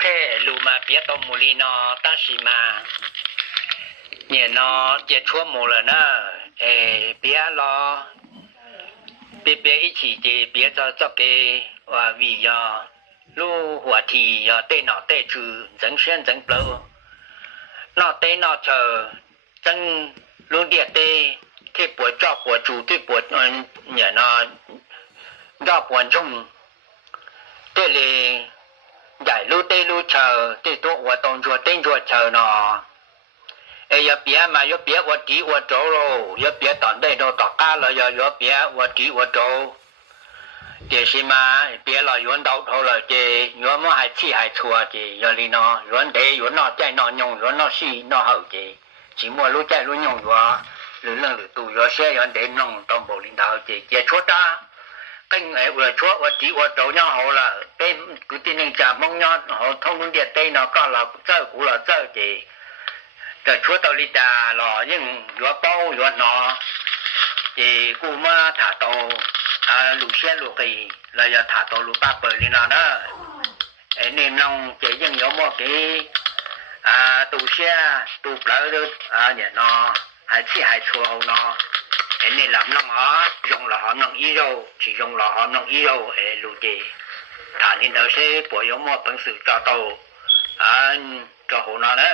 ok lù mà biết tao mù li nó ta xì mà nhẹ nó chết chua mù rồi nè biết lo biết ít chỉ thì biết cho cái và vì do lu hòa thì tên nó tên chữ dẫn xuyên dẫn bờ nó tên nó chờ chân lu địa tê thì buổi cho buổi chủ thì buổi nhẹ nó do buổi chung tê lì giải lu tê lu chờ tê tôi hoạt động chùa tên chùa chờ nó giờ biết mà giờ biết hoạt chỉ hoạt trâu rồi giờ biết tận đây nó tọt cá rồi giờ biết hoạt chỉ hoạt trâu thì xem mà biết là yuan đầu thôi là chỉ yuan mà hay chi hay chua chỉ giờ đi nó yuan để yuan nó chạy nó nhung yuan nó xì nó hậu chỉ mua lúc chạy lúc nhung yuan lưỡi lần lưỡi tù yuan xe yuan để nông toàn bộ领导chỉ chúa ta kênh ấy vừa chúa vừa chỉ vừa trâu nhau họ là cái cứ tin rằng chả mong nhau họ thông tin điện tây nó có là chơi cũng là chơi chỉ rồi chúa tàu đi ta là nhưng yuan bao yuan nó thì cô mà thả tàu lũ xe lũ kỳ là giờ thả tàu lũ ba bờ lên nào đó nên nông chỉ những nhóm một cái tù xe tù lỡ được nhà nó hay chỉ hay chua hậu nó nên làm nông họ dùng là họ nông y đâu chỉ dùng là họ nông y đâu lũ gì thả lên đầu xe của nhóm một bằng sự cho tàu cho hậu nó đó.